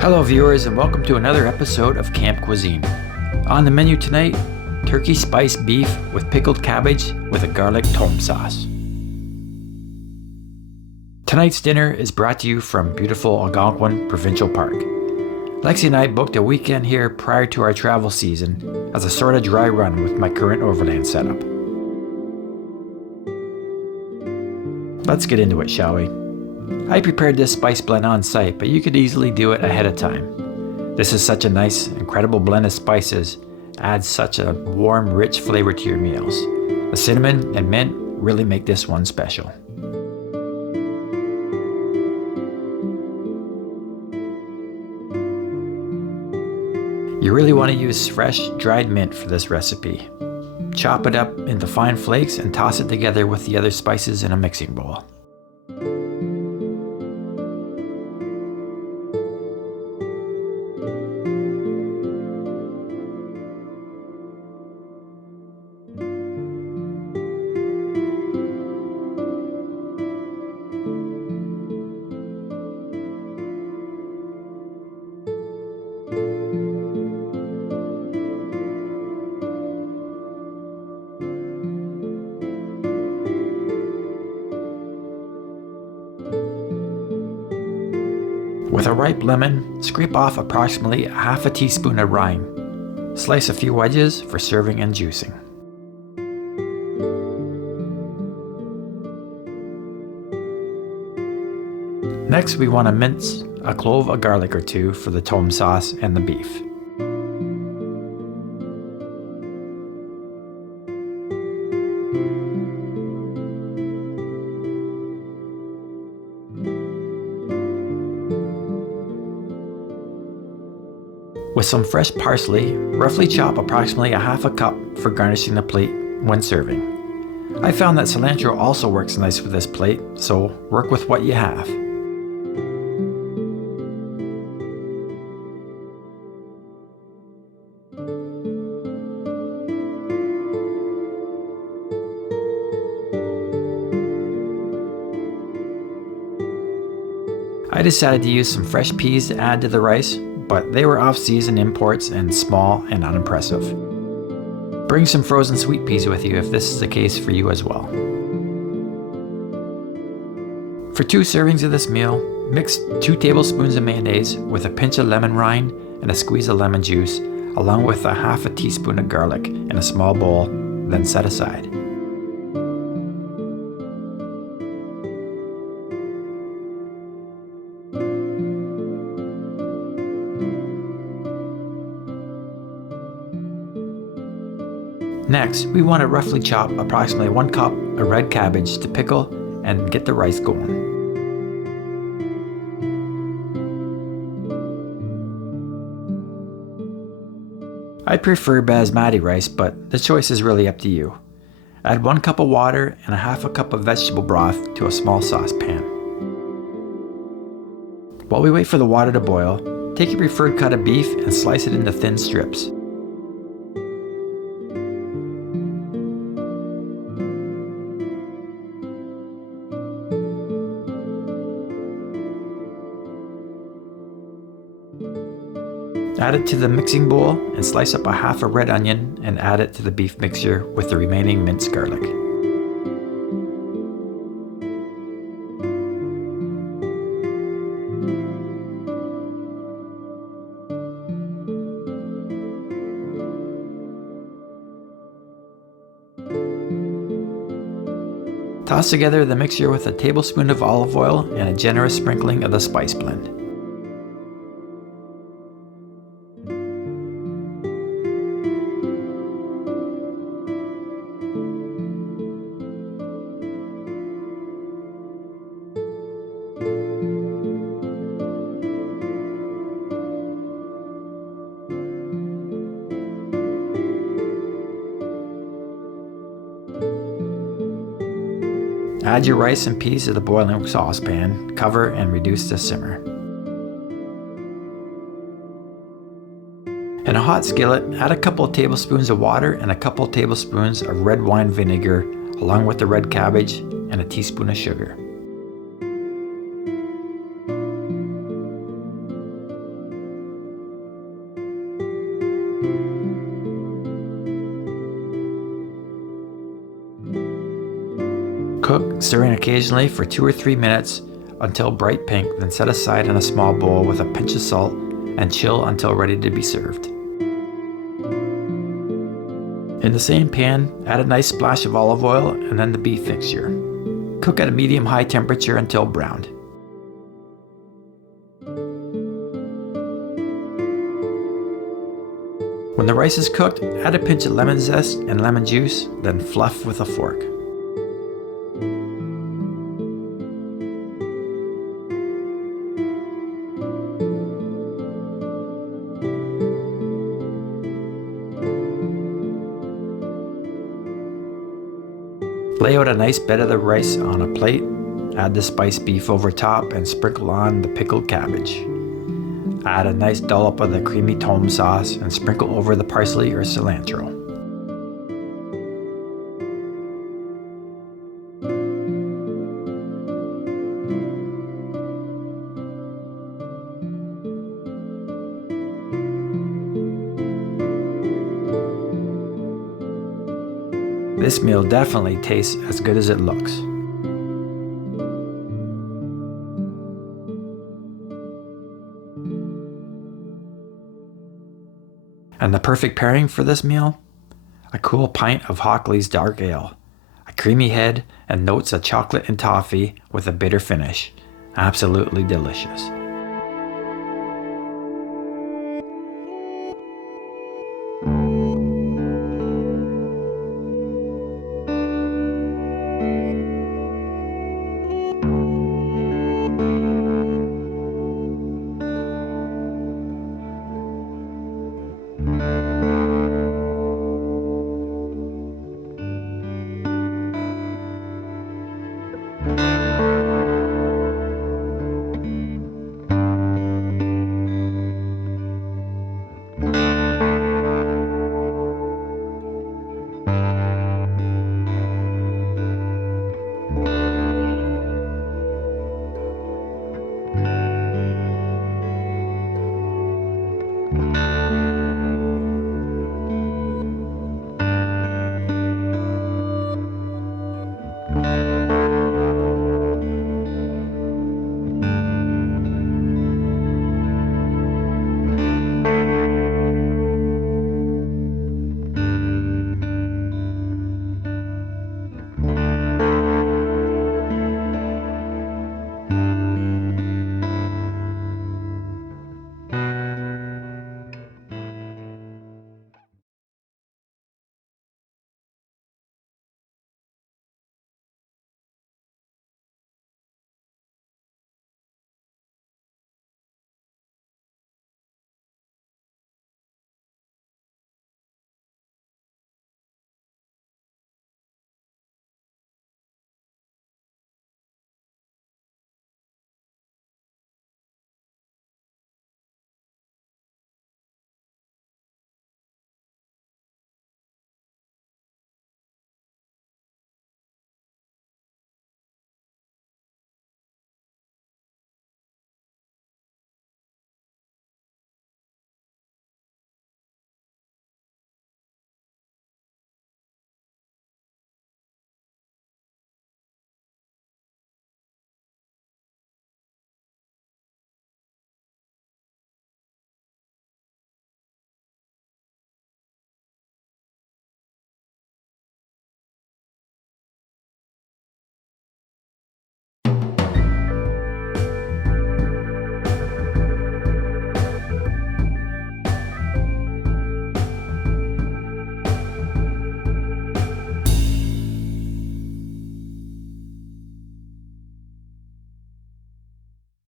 Hello viewers and welcome to another episode of Camp Cuisine. On the menu tonight, Turkish Spiced Beef with pickled cabbage with a garlic Toum sauce. Tonight's dinner is brought to you from beautiful Algonquin Provincial Park. Lexi and I booked a weekend here prior to our travel season as a sort of dry run with my current overland setup. Let's get into it, shall we? I prepared this spice blend on site, but you could easily do it ahead of time. This is such a nice, incredible blend of spices, adds such a warm, rich flavor to your meals. The cinnamon and mint really make this one special. You really want to use fresh, dried mint for this recipe. Chop it up into fine flakes and toss it together with the other spices in a mixing bowl. With a ripe lemon, scrape off approximately a half a teaspoon of rind. Slice a few wedges for serving and juicing. Next, we want to mince a clove of garlic or two for the Toum sauce and the beef. With some fresh parsley, roughly chop approximately a half a cup for garnishing the plate when serving. I found that cilantro also works nice with this plate, so work with what you have. I decided to use some fresh peas to add to the rice, but they were off-season imports and small and unimpressive. Bring some frozen sweet peas with you if this is the case for you as well. For 2 servings of this meal, mix 2 tablespoons of mayonnaise with a pinch of lemon rind and a squeeze of lemon juice, along with a half a teaspoon of garlic in a small bowl, then set aside. Next, we want to roughly chop approximately 1 cup of red cabbage to pickle and get the rice going. I prefer Basmati rice, but the choice is really up to you. Add 1 cup of water and a half a cup of vegetable broth to a small saucepan. While we wait for the water to boil, take your preferred cut of beef and slice it into thin strips. Add it to the mixing bowl and slice up a half a red onion and add it to the beef mixture with the remaining minced garlic. Toss together the mixture with a tablespoon of olive oil and a generous sprinkling of the spice blend. Add your rice and peas to the boiling saucepan, cover and reduce to simmer. In a hot skillet, add a couple of tablespoons of water and a couple of tablespoons of red wine vinegar, along with the red cabbage and a teaspoon of sugar. Cook, stirring occasionally for 2 or 3 minutes until bright pink, then set aside in a small bowl with a pinch of salt and chill until ready to be served. In the same pan, add a nice splash of olive oil and then the beef mixture. Cook at a medium-high temperature until browned. When the rice is cooked, add a pinch of lemon zest and lemon juice, then fluff with a fork. Lay out a nice bed of the rice on a plate, add the spiced beef over top and sprinkle on the pickled cabbage. Add a nice dollop of the creamy Toum sauce and sprinkle over the parsley or cilantro. This meal definitely tastes as good as it looks. And the perfect pairing for this meal? A cool pint of Hockley's dark ale, a creamy head and notes of chocolate and toffee with a bitter finish. Absolutely delicious.